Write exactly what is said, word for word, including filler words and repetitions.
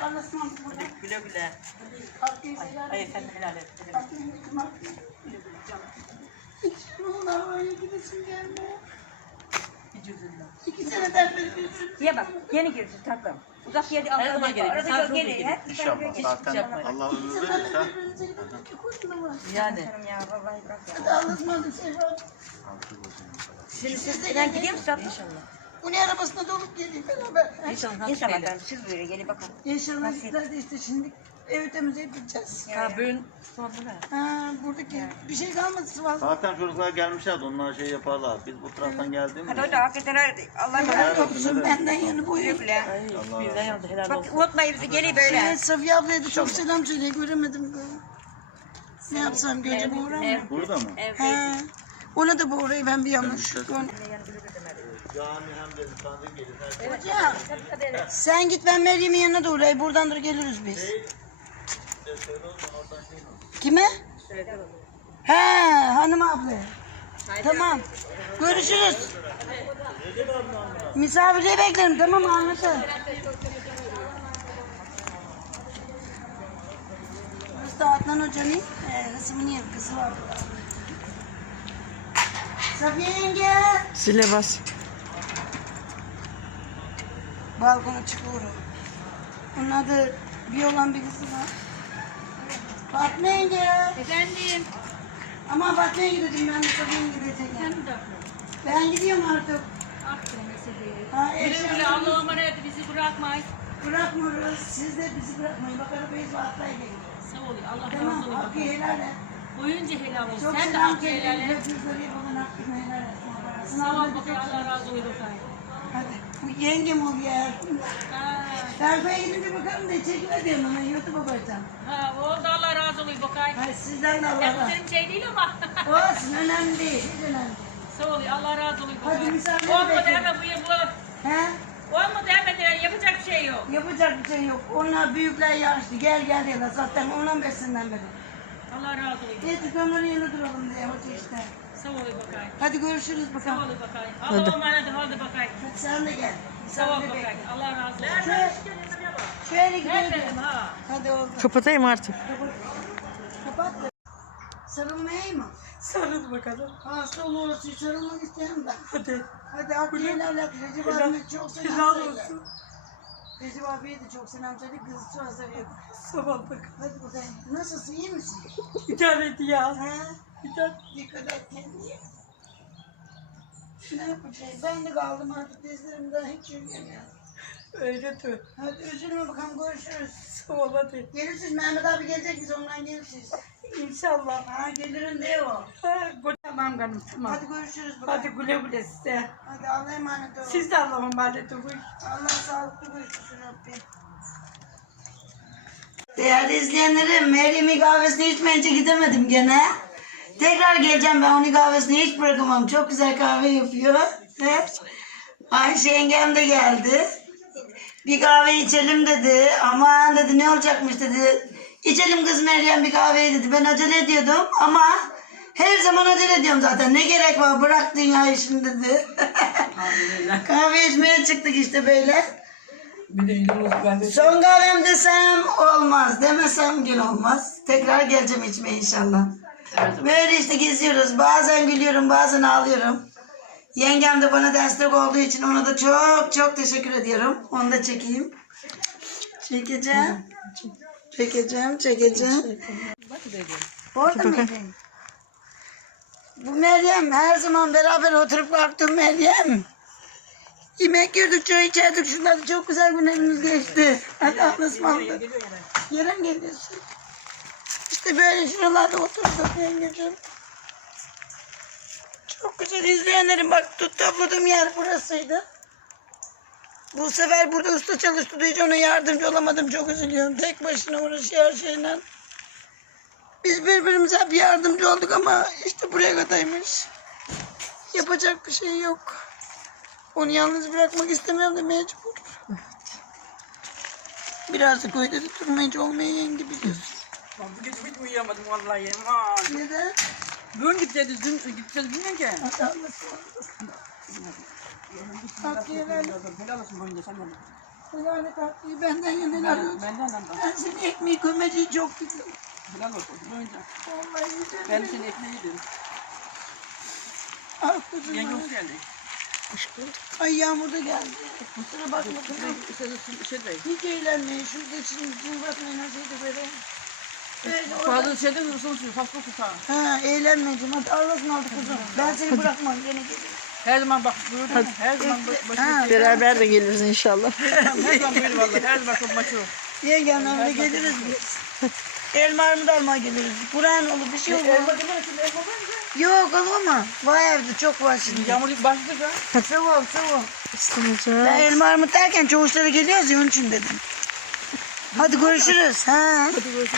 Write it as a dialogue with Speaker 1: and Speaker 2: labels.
Speaker 1: Allah'a ısmarladık burada.
Speaker 2: Güle güle. Ay sen helal et. Güle güle canım.
Speaker 1: Hiç vallahi öyle gidesim gelmiyor.
Speaker 2: Hiç üzülme.
Speaker 1: İki seneden beri üzüldüm.
Speaker 3: Diye bak, yeni girdi tatlım. Uzak yeri
Speaker 2: Her zaman gelir.
Speaker 3: Arada
Speaker 2: Sarsıldı
Speaker 3: geliyor.
Speaker 2: gelir.
Speaker 3: Hep bir tane
Speaker 4: İnşallah.
Speaker 3: böyle
Speaker 4: Zaten
Speaker 2: yapmayın.
Speaker 4: Allah ömür
Speaker 1: İki
Speaker 4: verirse.
Speaker 1: seneden beri üzüldüm. Çok hoşuma var.
Speaker 2: Yani.
Speaker 3: canım ya, vallahi bırak ya.
Speaker 1: Hadi Allah'a ısmarladık Sevra.
Speaker 3: Şimdi siz ben gidiyor musun tatlım?
Speaker 2: İnşallah.
Speaker 1: Bu ne arabasına dolup geleyim beraber.
Speaker 2: İnşallah. nasip
Speaker 3: İnşallah
Speaker 2: eyler.
Speaker 3: ben siz böyle gelin bakalım.
Speaker 1: İnşallah
Speaker 3: Nasip.
Speaker 1: sizler de işte şimdi evi temizleyip gideceğiz.
Speaker 2: Ha bugün sonunda ne?
Speaker 1: Ha buradaki bir şey kalmadı Sivas.
Speaker 4: Zaten çocuklar gelmişlerdi. Onlar şey yaparlar. Biz bu taraftan geldiğimiz
Speaker 3: Hadi
Speaker 4: için.
Speaker 3: hadi hakikaten Allah
Speaker 1: Helal
Speaker 3: razı olsun.
Speaker 1: olsun benden yanı boyu.
Speaker 3: Güle.
Speaker 2: Ay
Speaker 4: Allah
Speaker 2: bizden yandı helal
Speaker 3: Bak
Speaker 2: olsun.
Speaker 3: unutmayın bizi geliyor böyle.
Speaker 1: Evet Safiye ablaya da çok
Speaker 4: İnşallah.
Speaker 1: selam söyle göremedim. Ne yapsam görece bu uğram mı?
Speaker 4: Burada mı?
Speaker 1: He. Ona da bu orayı ben bir yanlış. Gör-
Speaker 4: Cami hem de müsaade gelir.
Speaker 1: Hocam sen git ben Meryem'in yanına da uğrayayım. Buradan da geliriz biz. Kime? He hanım abla. Tamam. Görüşürüz. Misafirliği beklerim tamam mı anlaşalım. Burası da Adnan Hoca'nın e, kızımın yeri kızı var. Safiye yenge.
Speaker 5: Zile bas.
Speaker 1: Balkona çıkıyor. Onun adı bir olan bir kızı var. Fatma yenge.
Speaker 6: Efendim.
Speaker 1: Ama Fatma yenge dedim ben de Safiye yenge diyeceğim. Ben gidiyorum artık.
Speaker 6: Aferin meseleyi.
Speaker 1: Ha,
Speaker 6: Güle güle
Speaker 1: eşyalarımızı
Speaker 6: Allah'a emanet bizi bırakmayın.
Speaker 1: bırakmıyoruz. Siz de bizi bırakmayın. Bak arabayız ve atlayın gelin.
Speaker 6: Sağ ol. Allah razı
Speaker 1: Tamam.
Speaker 6: olsun.
Speaker 1: Hakkı helal et.
Speaker 6: Boyunca helal olsun.
Speaker 1: Çok
Speaker 6: Sen de
Speaker 1: selam
Speaker 6: hakkı helal
Speaker 1: söyleyin.
Speaker 6: et.
Speaker 1: Hepiniz oraya falan hakkını helal etsin.
Speaker 6: Sağ
Speaker 1: Sınavda
Speaker 6: ol
Speaker 1: da çok
Speaker 6: bakayım. Allah razı olsun. Bakayım.
Speaker 1: Hadi. Bu yengem ol ya.
Speaker 6: Ha,
Speaker 1: Terfiye gidince bakalım da çekme diyorum ama YouTube'a koyacağım.
Speaker 6: ha, oldu Allah razı olsun. Bakayım.
Speaker 1: Hayır sizden de Allah razı
Speaker 6: Yaptığım şey değil ama.
Speaker 1: olsun. Önemli değil. Hiç önemli değil.
Speaker 6: Sağ ol. Allah razı olsun.
Speaker 1: Hadi
Speaker 6: Bakayım.
Speaker 1: misafir
Speaker 6: Olmadı
Speaker 1: bekleyin.
Speaker 6: hemen bu bu.
Speaker 1: He?
Speaker 6: Olmadı hemen de yapacak bir şey yok.
Speaker 1: Yapacak bir şey yok. Onlar büyükler yaşlı. Gel gel diyorlar. Zaten on on beş seneden beri.
Speaker 6: Allah razı olsun.
Speaker 1: Yetik onların yanında duralım diye hoca işte.
Speaker 6: Sağ ol bakayım.
Speaker 1: Hadi görüşürüz
Speaker 6: Sağ
Speaker 1: bakalım.
Speaker 6: ol bakayım. Allah'a emanet ol bakayım.
Speaker 1: Hadi sen de gel.
Speaker 6: Sağ ol
Speaker 1: Misafir bekle.
Speaker 6: bakayım. Allah razı olsun.
Speaker 1: Şöyle, şöyle gidelim.
Speaker 6: Nerede ha?
Speaker 1: Hadi oldu.
Speaker 5: Kapatayım artık.
Speaker 1: Kapat da. Sarılmaya mı?
Speaker 2: Sarıl bakalım.
Speaker 1: Hasta olursa sarılmak isteyen de.
Speaker 2: Hadi.
Speaker 1: Hadi hakkıyla helal. Recep abime çok selam
Speaker 2: Helal
Speaker 1: söyle.
Speaker 2: olsun.
Speaker 1: Recep abiye de çok selam söyle. Kızı çok seviyor.
Speaker 2: Sabah bak.
Speaker 1: Hadi bakalım. Nasılsın? İyi misin?
Speaker 2: İdare et ya.
Speaker 1: Ha?
Speaker 2: İdare.
Speaker 1: Dikkat et kendine. Ne yapacağız? Ben de kaldım artık dizlerimden hiç yürüyemiyorum.
Speaker 2: Öyle tür.
Speaker 1: Hadi üzülme bakalım görüşürüz.
Speaker 2: Sağ ol hadi.
Speaker 1: Gelirsiniz Mehmet abi gelecek biz ondan gelirsiniz.
Speaker 2: İnşallah.
Speaker 1: Ha gelirim diye o.
Speaker 2: Ha, tamam canım tamam.
Speaker 1: Hadi görüşürüz bakalım.
Speaker 2: Hadi güle güle size.
Speaker 1: Hadi Allah'a emanet olun.
Speaker 2: Siz de Allah'a emanet olun.
Speaker 1: Allah sağlıklı görüşürsün Rabbim. Değerli izleyenlerim, Meryem'in kahvesini içmeyince gidemedim gene. Tekrar geleceğim ben onun kahvesini hiç bırakamam. Çok güzel kahve yapıyor. Evet. Ayşe yengem de geldi. Bir kahve içelim dedi. Aman dedi ne olacakmış dedi. İçelim kız Meryem bir kahveyi dedi. Ben acele ediyordum ama her zaman acele ediyorum zaten. Ne gerek var bırak dünya işini dedi. Kahve içmeye çıktık işte böyle.
Speaker 2: Bir de yolumuz ben de.
Speaker 1: Son kahvem desem olmaz. Demesem gün olmaz. Tekrar geleceğim içmeye inşallah. Böyle işte geziyoruz. Bazen gülüyorum bazen ağlıyorum. Yengem de bana destek olduğu için ona da çok çok teşekkür ediyorum. Onu da çekeyim. Çekeceğim. Çekeceğim, çekeceğim. Orada mıydın? Bu Meryem her zaman beraber oturup kalktım Meryem. Yemek yedik, çay içerdik. Şunlar çok güzel günlerimiz geçti. Hadi anlasmandı. Yere mi geliyorsun? İşte böyle şuralarda oturduk yengeciğim. Çok güzel izleyenlerim bak tut topladığım yer burasıydı. Bu sefer burada usta çalıştı diye ona yardımcı olamadım. Çok üzülüyorum. Tek başına uğraşıyor her şeyle. Biz birbirimize hep yardımcı olduk ama işte buraya kadarmış. Yapacak bir şey yok. Onu yalnız bırakmak istemiyorum da mecbur. Biraz da köyde de durmayınca olmaya yenge biliyorsun.
Speaker 2: Bu gece hiç uyuyamadım vallahi. Aman.
Speaker 1: Neden?
Speaker 2: Bugün gideceğiz, dün gideceğiz bilmiyorum ki.
Speaker 1: Hadi Allah'ım. Hak helal.
Speaker 2: Helal olsun boyunca sen de.
Speaker 1: Yani tatlıyı benden yana alıyorsun.
Speaker 2: Benden de.
Speaker 1: Ben senin ekmeği gömeceği çok güzel.
Speaker 2: Helal olsun. Önce.
Speaker 1: Vallahi güzel.
Speaker 2: Ben senin ekmeği yedim.
Speaker 1: Al kızım.
Speaker 2: Yenge
Speaker 1: al.
Speaker 2: hoş geldi.
Speaker 1: Ay Yağmur da geldi. Kusura bakma kızım.
Speaker 2: Şey, şey de.
Speaker 1: Hiç eğlenmeyin. Şurada şimdi cumbatmayın nasıldı böyle. Böyle orada.
Speaker 2: Fazla şeyden ısınmışsın. Faslı tutar.
Speaker 1: Ha eğlenmeyeceğim. Hadi Allah'ın aldı kızım. Ben seni bırakmam. Gene gelirim.
Speaker 2: Her zaman bak buyurdun. Her zaman
Speaker 1: Ha,
Speaker 2: başını
Speaker 3: Beraber de geliriz inşallah.
Speaker 2: Her zaman buyur vallahi. Her zaman maçı.
Speaker 1: Yengemle geliriz biz. Elma armut almaya geliriz. Kur'an olur bir şey olur.
Speaker 2: Elma değil mi? Şimdi elma var mı?
Speaker 1: Yok ama var evde çok var şimdi.
Speaker 2: Yağmur başladı ya.
Speaker 1: Sıvım sıvım.
Speaker 3: İstemeyeceğim.
Speaker 1: Ben elma armut derken çoğuşlara geliyoruz ya onun için dedim. Hadi görüşürüz. Ha.